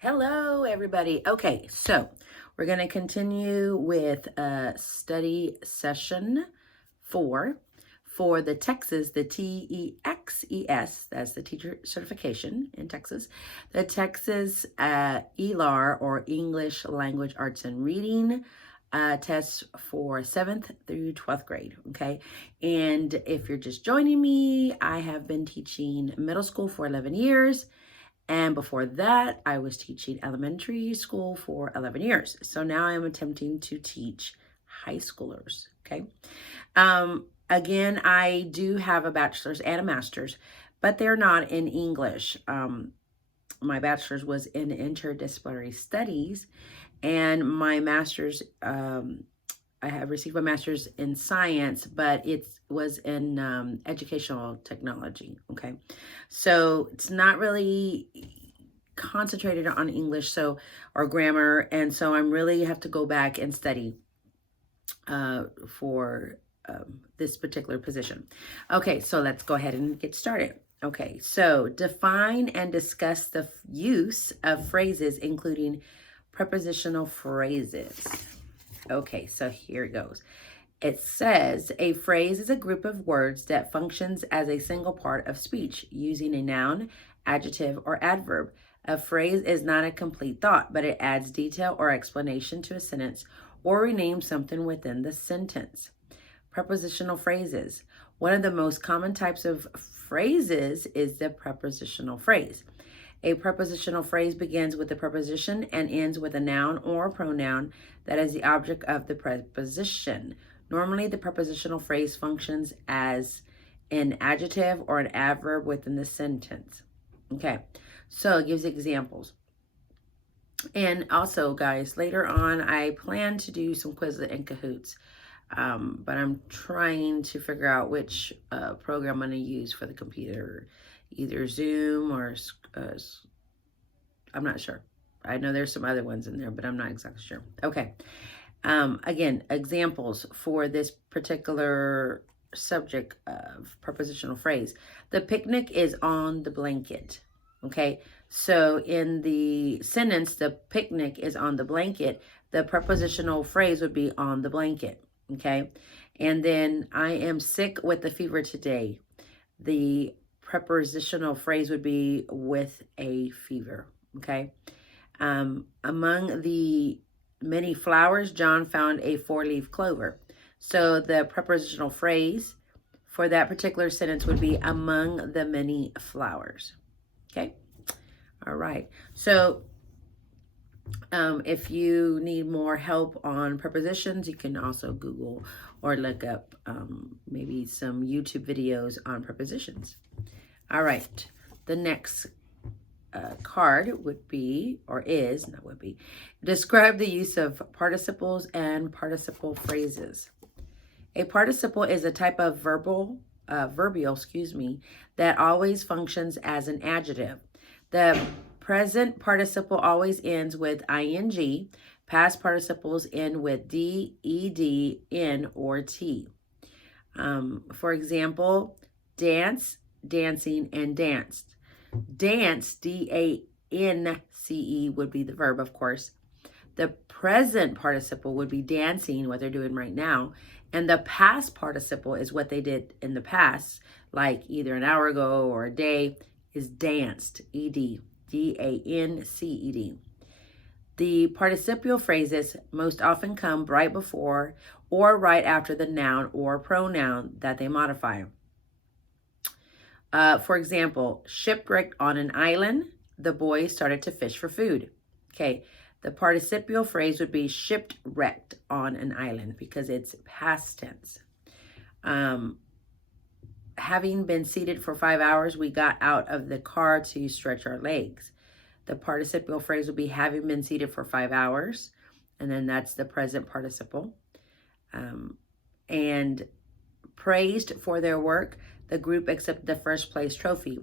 Hello, everybody. Okay, so we're going to continue with study session 4 for the TEXES, the TEXES, that's the teacher certification in Texas, the TEXES ELAR, or English Language Arts and Reading tests for 7th through 12th grade, okay? And if you're just joining me, I have been teaching middle school for 11 years. And before that, I was teaching elementary school for 11 years. So now I'm attempting to teach high schoolers, okay? Again, I do have a bachelor's and a master's, but they're not in English. My bachelor's was in interdisciplinary studies, and my master's, I have received my master's in science, but it was in educational technology, okay? So it's not really concentrated on English or grammar, and so I'm really have to go back and study for this particular position. Okay, so let's go ahead and get started. Okay, so define and discuss the use of phrases, including prepositional phrases. Okay, so here it goes. It says, a phrase is a group of words that functions as a single part of speech using a noun, adjective, or adverb. A phrase is not a complete thought, but it adds detail or explanation to a sentence or renames something within the sentence. Prepositional phrases. One of the most common types of phrases is the prepositional phrase. A prepositional phrase begins with a preposition and ends with a noun or pronoun that is the object of the preposition. Normally, the prepositional phrase functions as an adjective or an adverb within the sentence. Okay, so it gives examples. And also, guys, later on, I plan to do some Quizlet and Kahoots, but I'm trying to figure out which program I'm going to use for the computer, either Zoom or I'm not sure. I know there's some other ones in there, but I'm not exactly sure. Okay. Again, examples for this particular subject of prepositional phrase. The picnic is on the blanket. Okay. So in the sentence, the picnic is on the blanket, the prepositional phrase would be on the blanket. Okay. And then I am sick with a fever today. The prepositional phrase would be with a fever. Okay. Among the many flowers, John found a 4-leaf clover. So the prepositional phrase for that particular sentence would be among the many flowers. Okay. All right. So if you need more help on prepositions, you can also Google or look up maybe some YouTube videos on prepositions. All right. The next card would be, or is, not would be, describe the use of participles and participle phrases. A participle is a type of verbial, that always functions as an adjective. The present participle always ends with ing. Past participles end with d, ed, n, or t. For example, dance, dancing, and danced. Dance, D-A-N-C-E, would be the verb, of course. The present participle would be dancing, what they're doing right now. And the past participle is what they did in the past, like either an hour ago or a day, is danced, E-D, D-A-N-C-E-D. The participial phrases most often come right before or right after the noun or pronoun that they modify. For example, shipwrecked on an island, the boys started to fish for food. Okay, the participial phrase would be shipwrecked on an island because it's past tense. Having been seated for 5 hours, we got out of the car to stretch our legs. The participial phrase would be having been seated for 5 hours, and then that's the present participle. And praised for their work, the group accepted the first place trophy.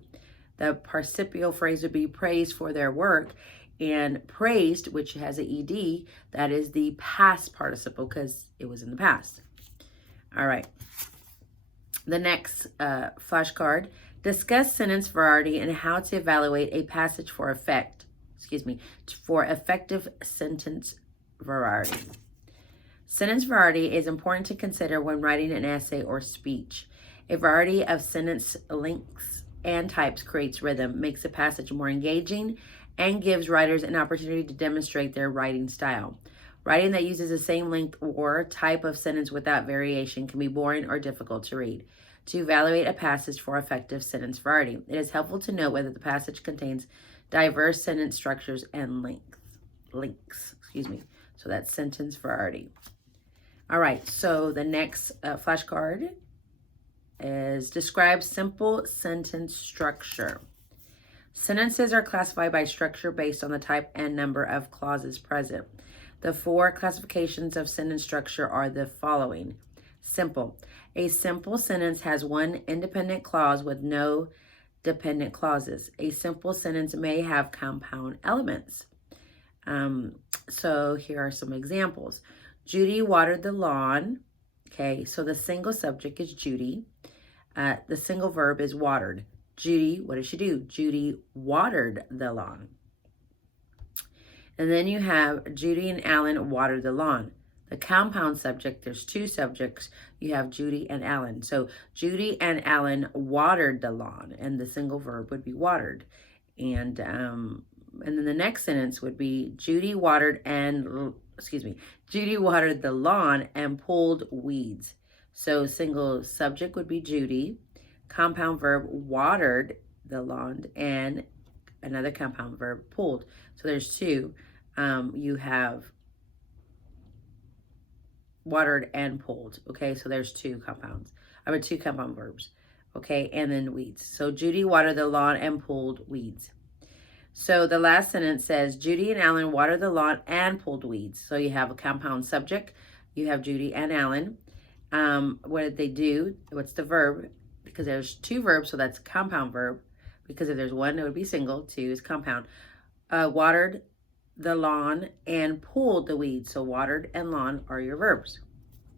The participial phrase would be praised for their work, and praised, which has an ed, that is the past participle because it was in the past. All right. The next flashcard, discuss sentence variety and how to evaluate a passage for effect. for effective sentence variety. Sentence variety is important to consider when writing an essay or speech. A variety of sentence lengths and types creates rhythm, makes a passage more engaging, and gives writers an opportunity to demonstrate their writing style. Writing that uses the same length or type of sentence without variation can be boring or difficult to read. To evaluate a passage for effective sentence variety, it is helpful to note whether the passage contains diverse sentence structures and links. So that's sentence variety. All right, so the next flashcard is describe simple sentence structure. Sentences are classified by structure based on the type and number of clauses present. The 4 classifications of sentence structure are the following. Simple. A simple sentence has one independent clause with no dependent clauses. A simple sentence may have compound elements. So here are some examples. Judy watered the lawn. Okay, so the single subject is Judy. The single verb is watered. Judy, what did she do? Judy watered the lawn. And then you have Judy and Alan watered the lawn. The compound subject, there's 2 subjects. You have Judy and Alan. So Judy and Alan watered the lawn, and the single verb would be watered. And then the next sentence would be Judy watered the lawn and pulled weeds. So single subject would be Judy, compound verb watered the lawn, and another compound verb pulled. So there's 2. You have watered and pulled. Okay, so there's 2 compound verbs. Okay, and then weeds. So Judy watered the lawn and pulled weeds. So the last sentence says Judy and Alan watered the lawn and pulled weeds. So you have a compound subject. You have Judy and Alan. What did they do? What's the verb? Because there's 2 verbs, so that's a compound verb. Because if there's 1, it would be single. 2 is compound. Watered the lawn and pulled the weeds. So watered and lawn are your verbs.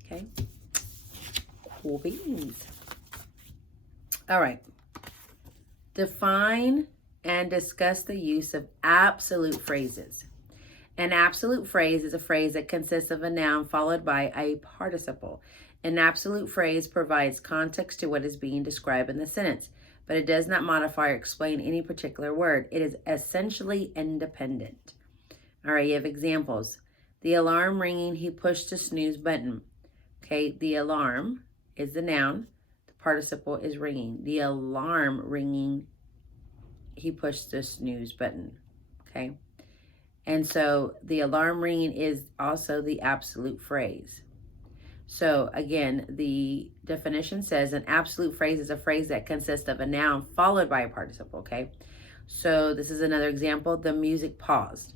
Okay. Cool beans. All right. Define and discuss the use of absolute phrases. An absolute phrase is a phrase that consists of a noun followed by a participle. An absolute phrase provides context to what is being described in the sentence, but it does not modify or explain any particular word. It is essentially independent. All right, you have examples. The alarm ringing, he pushed the snooze button. Okay, the alarm is the noun. The participle is ringing. The alarm ringing, he pushed the snooze button. Okay, and so the alarm ringing is also the absolute phrase. So again, the definition says an absolute phrase is a phrase that consists of a noun followed by a participle, okay? So this is another example. The music paused.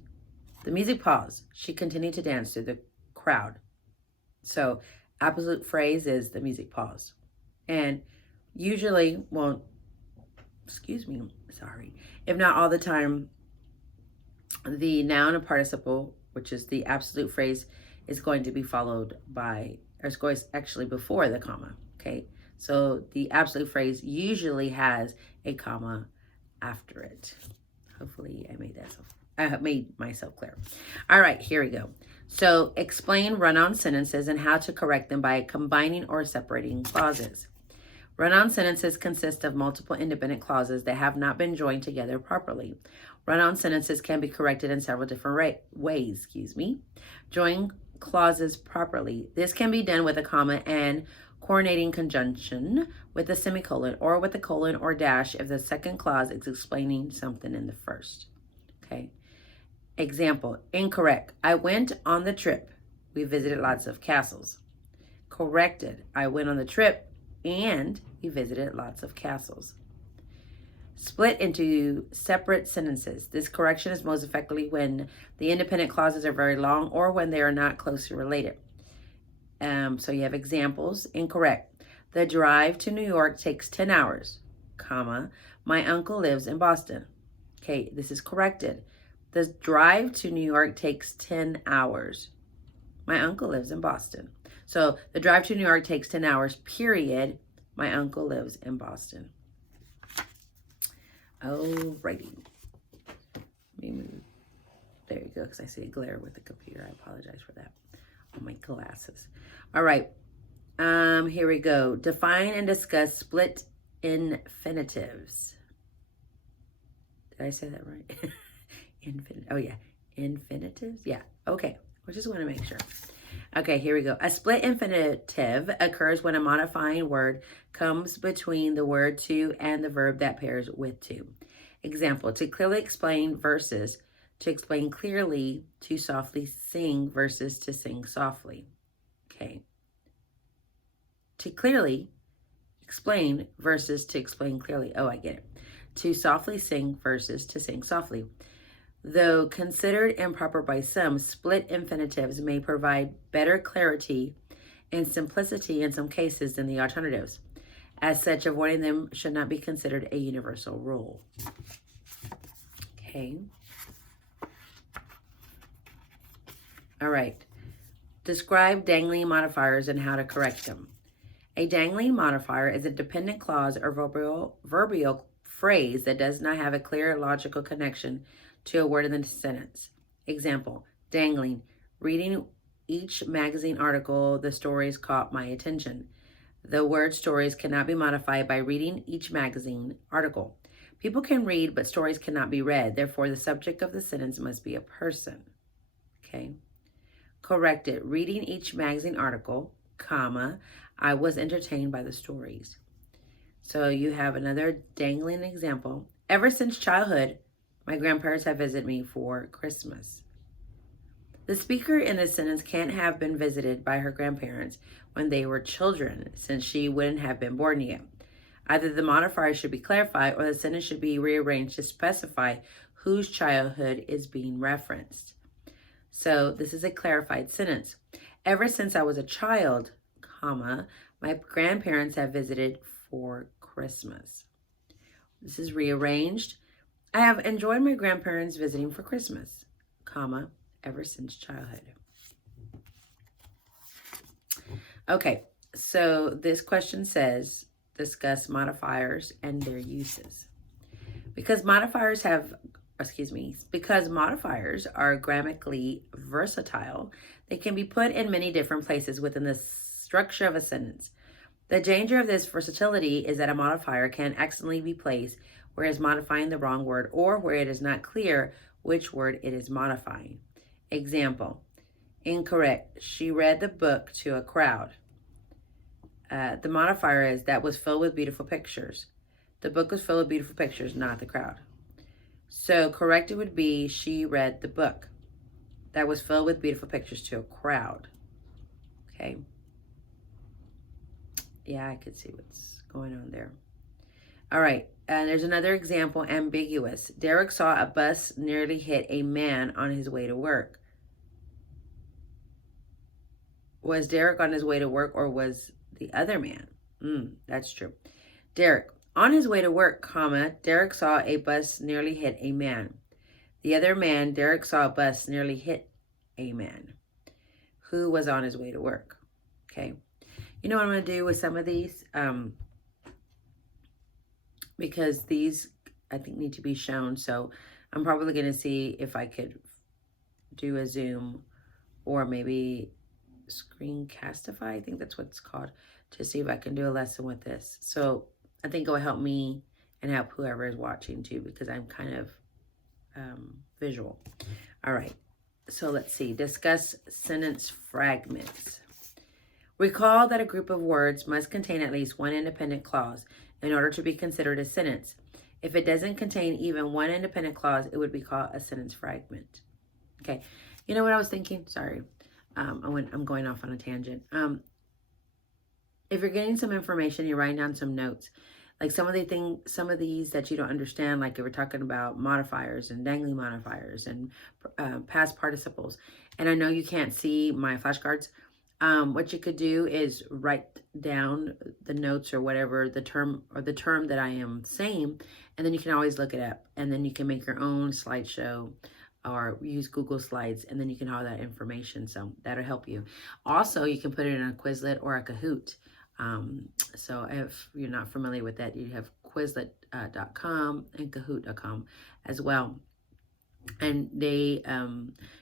The music paused. She continued to dance through the crowd. So absolute phrase is the music paused. And usually, if not all the time, the noun and participle, which is the absolute phrase, is going to be followed by, or it's going actually before the comma, okay? So the absolute phrase usually has a comma after it. Hopefully I have made myself clear. All right, here we go. So explain run-on sentences and how to correct them by combining or separating clauses. Run-on sentences consist of multiple independent clauses that have not been joined together properly. Run-on sentences can be corrected in several different ways. Join clauses properly. This can be done with a comma and coordinating conjunction with a semicolon or with a colon or dash if the second clause is explaining something in the first. Okay. Example, incorrect. I went on the trip. We visited lots of castles. Corrected. I went on the trip and we visited lots of castles. Split into separate sentences. This correction is most effectively when the independent clauses are very long or when they are not closely related. So you have examples. Incorrect. The drive to New York takes 10 hours, comma, my uncle lives in Boston. Okay, this is corrected. The drive to New York takes 10 hours. My uncle lives in Boston. So the drive to New York takes 10 hours, period. My uncle lives in Boston. Alrighty. Let me move there you go, because I see a glare with the computer. I apologize for that. On my glasses. All right. Here we go. Define and discuss split infinitives. Did I say that right? Oh, yeah. Infinitives? Yeah. Okay. I just want to make sure. Okay, here we go. A split infinitive occurs when a modifying word comes between the word to and the verb that pairs with to. Example, to clearly explain versus to explain clearly, to softly sing versus to sing softly. Okay. To clearly explain versus to explain clearly. Oh, I get it. To softly sing versus to sing softly. Though considered improper by some, split infinitives may provide better clarity and simplicity in some cases than the alternatives. As such, avoiding them should not be considered a universal rule. Okay. All right. Describe dangling modifiers and how to correct them. A dangling modifier is a dependent clause or verbal phrase that does not have a clear logical connection to a word in the sentence. Example, dangling. Reading each magazine article, the stories caught my attention. The word stories cannot be modified by reading each magazine article. People can read, but stories cannot be read. Therefore, the subject of the sentence must be a person. Okay. Correct it. Reading each magazine article, comma, I was entertained by the stories. So you have another dangling example. Ever since childhood, my grandparents have visited me for Christmas. The speaker in this sentence can't have been visited by her grandparents when they were children, since she wouldn't have been born yet. Either the modifier should be clarified or the sentence should be rearranged to specify whose childhood is being referenced. So this is a clarified sentence. Ever since I was a child, comma, my grandparents have visited for Christmas. This is rearranged. I have enjoyed my grandparents visiting for Christmas, comma, ever since childhood. Okay, so this question says, discuss modifiers and their uses. Because modifiers are grammatically versatile, they can be put in many different places within the structure of a sentence. The danger of this versatility is that a modifier can accidentally be placed where it is modifying the wrong word or where it is not clear which word it is modifying. Example, incorrect. She read the book to a crowd. The modifier is that was filled with beautiful pictures. The book was filled with beautiful pictures, not the crowd. So correct it would be she read the book that was filled with beautiful pictures to a crowd. Okay. Yeah, I could see what's going on there. All right. There's another example, ambiguous. Derek saw a bus nearly hit a man on his way to work. Was Derek on his way to work or was the other man? That's true. Derek, on his way to work, comma, Derek saw a bus nearly hit a man. The other man, Derek saw a bus nearly hit a man who was on his way to work. Okay. You know what I'm going to do with some of these? Because these, I think, need to be shown. So I'm probably going to see if I could do a Zoom or maybe Screencastify. I think that's what it's called, to see if I can do a lesson with this. So I think it will help me and help whoever is watching too, because I'm kind of visual. All right. So let's see. Discuss sentence fragments. Recall that a group of words must contain at least one independent clause in order to be considered a sentence. If it doesn't contain even one independent clause, it would be called a sentence fragment. Okay. You know what I was thinking? Sorry. I'm going off on a tangent. If you're getting some information, you're writing down some notes. Like some of these that you don't understand, like if we're talking about modifiers and dangling modifiers and past participles. And I know you can't see my flashcards. What you could do is write down the notes or whatever the term that I am saying, and then you can always look it up, and then you can make your own slideshow or use Google Slides, and then you can have that information. So that'll help you. Also, you can put it in a Quizlet or a Kahoot. So if you're not familiar with that, you have Quizlet.com and Kahoot.com as well. And they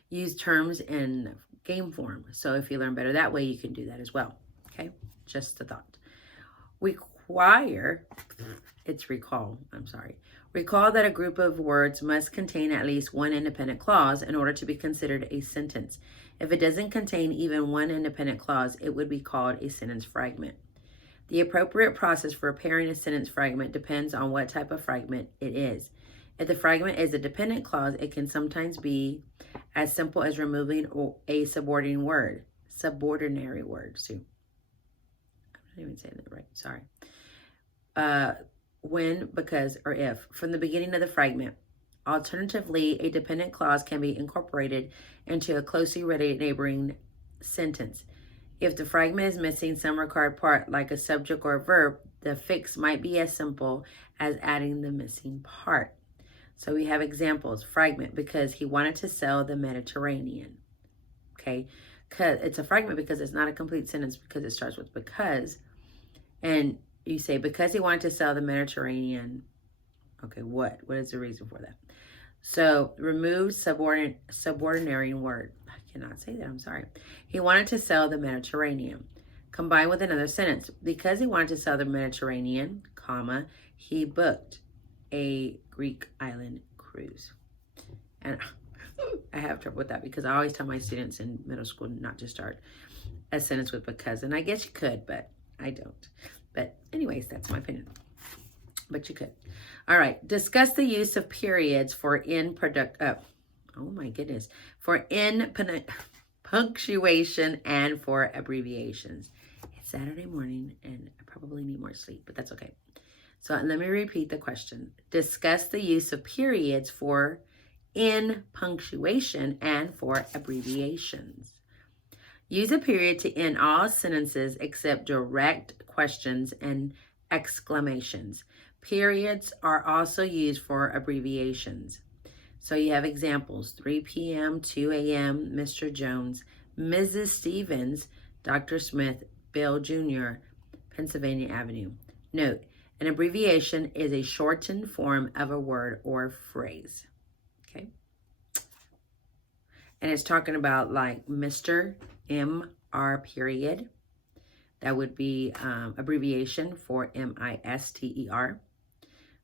use terms in game form. So if you learn better that way, you can do that as well. Okay, just a thought. Require, it's recall, I'm sorry. Recall that a group of words must contain at least one independent clause in order to be considered a sentence. If it doesn't contain even one independent clause, it would be called a sentence fragment. The appropriate process for preparing a sentence fragment depends on what type of fragment it is. If the fragment is a dependent clause, it can sometimes be as simple as removing a subordinary word. See, I'm not even saying that right. Sorry. When, because, or if from the beginning of the fragment. Alternatively, a dependent clause can be incorporated into a closely related neighboring sentence. If the fragment is missing some required part, like a subject or a verb, the fix might be as simple as adding the missing part. So we have examples. Fragment, because he wanted to sell the Mediterranean. Okay, it's a fragment because it's not a complete sentence because it starts with because. And you say, because he wanted to sell the Mediterranean. Okay, what? What is the reason for that? So remove subordinary word. I cannot say that, I'm sorry. He wanted to sell the Mediterranean. Combine with another sentence. Because he wanted to sell the Mediterranean, comma, he booked a Greek island cruise. And I have trouble with that because I always tell my students in middle school not to start a sentence with because. And I guess you could, but I don't. But anyways, that's my opinion. But you could. All right. Discuss the use of periods for for punctuation and for abbreviations. It's Saturday morning and I probably need more sleep, but that's okay. So let me repeat the question. Discuss the use of periods for in punctuation and for abbreviations. Use a period to end all sentences except direct questions and exclamations. Periods are also used for abbreviations. So you have examples: 3 p.m., 2 a.m., Mr. Jones, Mrs. Stevens, Dr. Smith, Bill Jr., Pennsylvania Avenue. Note, an abbreviation is a shortened form of a word or phrase. Okay? And it's talking about like Mr. M.R. period. That would be abbreviation for M-I-S-T-E-R.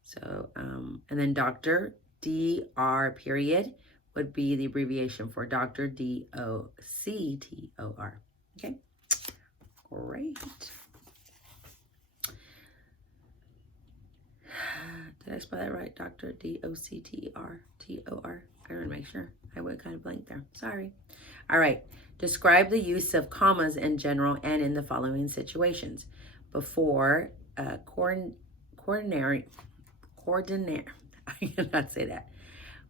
So, and then Dr. D-R period would be the abbreviation for Dr. D-O-C-T-O-R. Okay, great. Did I spell that right? Dr. D-O-C-T-E-R, T-O-R. I want to make sure. I went kind of blank there. Sorry. All right. Describe the use of commas in general and in the following situations. Before coordinating, I cannot say that.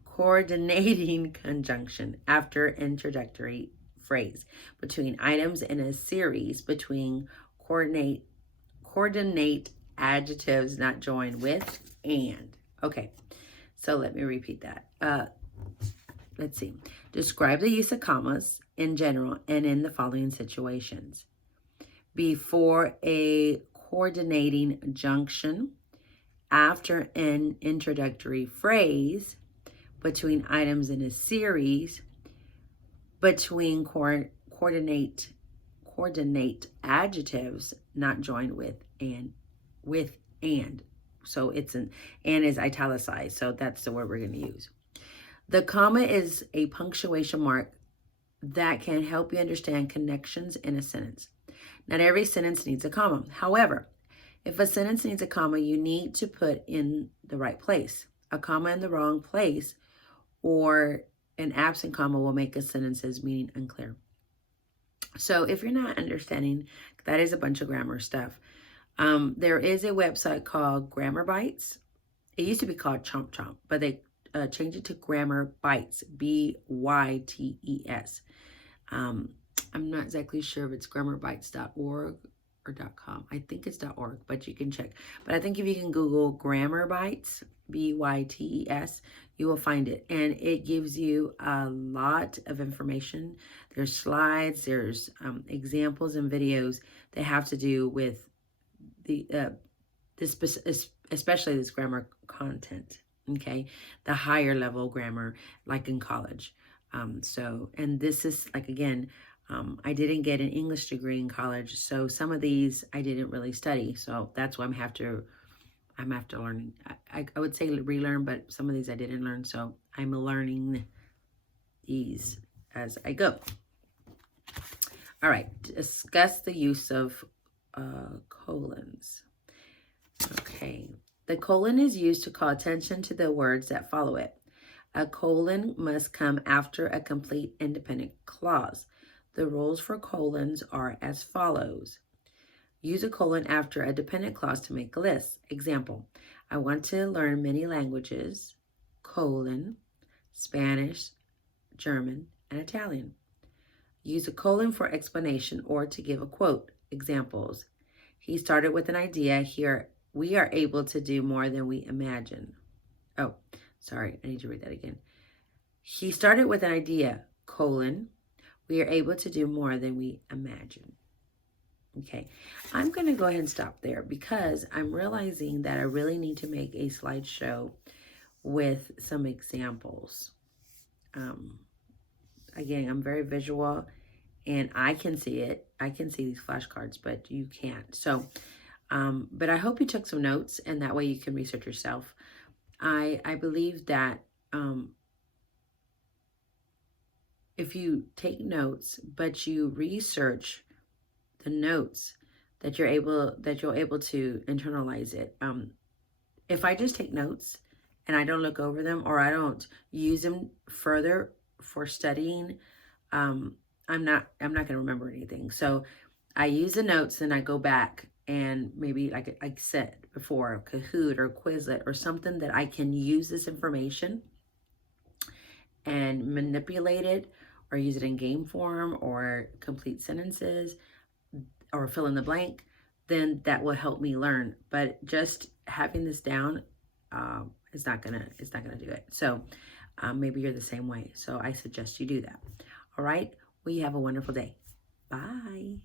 Coordinating conjunction. After introductory phrase. Between items in a series. Between coordinate adjectives not joined with and. Okay. So let me repeat that. Let's see. Describe the use of commas in general and in the following situations. Before a coordinating junction, after an introductory phrase, between items in a series, between coordinate adjectives not joined with and. So it's and is italicized. So that's the word we're going to use. The comma is a punctuation mark that can help you understand connections in a sentence. Not every sentence needs a comma. However, if a sentence needs a comma, you need to put in the right place. A comma in the wrong place or an absent comma will make a sentence's meaning unclear. So if you're not understanding, that is a bunch of grammar stuff. There is a website called Grammar Bites. It used to be called Chomp Chomp, but they changed it to Grammar Bites, B-Y-T-E-S. I'm not exactly sure if it's grammarbites.org or .com. I think it's .org, but you can check. But I think if you can Google Grammar Bites, B-Y-T-E-S, you will find it. And it gives you a lot of information. There's slides, there's examples and videos that have to do with especially this grammar content. Okay, the higher level grammar, like in college. And this is like, again, I didn't get an English degree in college, so some of these I didn't really study. So that's why I'm have to learn. I would say relearn, but some of these I didn't learn. So I'm learning these as I go. All right, discuss the use of colons. Okay, the colon is used to call attention to the words that follow it. A colon must come after a complete independent clause. The rules for colons are as follows. Use a colon after a dependent clause to make a list. Example, I want to learn many languages, colon, Spanish, German, and Italian. Use a colon for explanation or to give a quote. Examples, he started with an idea. Here, we are able to do more than we imagine. Oh, sorry, I need to read that again. He started with an idea, colon, we are able to do more than we imagine. Okay, I'm going to go ahead and stop there because I'm realizing that I really need to make a slideshow with some examples. Again, I'm very visual and I can see it. I can see these flashcards, but you can't. So, but I hope you took some notes and that way you can research yourself. I believe that if you take notes, but you research the notes, that you'll able to internalize it. If I just take notes and I don't look over them or I don't use them further for studying, I'm not going to remember anything. So I use the notes and I go back and maybe, like I said before, Kahoot or Quizlet or something that I can use this information and manipulate it or use it in game form or complete sentences or fill in the blank, then that will help me learn. But just having this down is not gonna do it. So maybe you're the same way. So I suggest you do that. All right. Well, you have a wonderful day. Bye.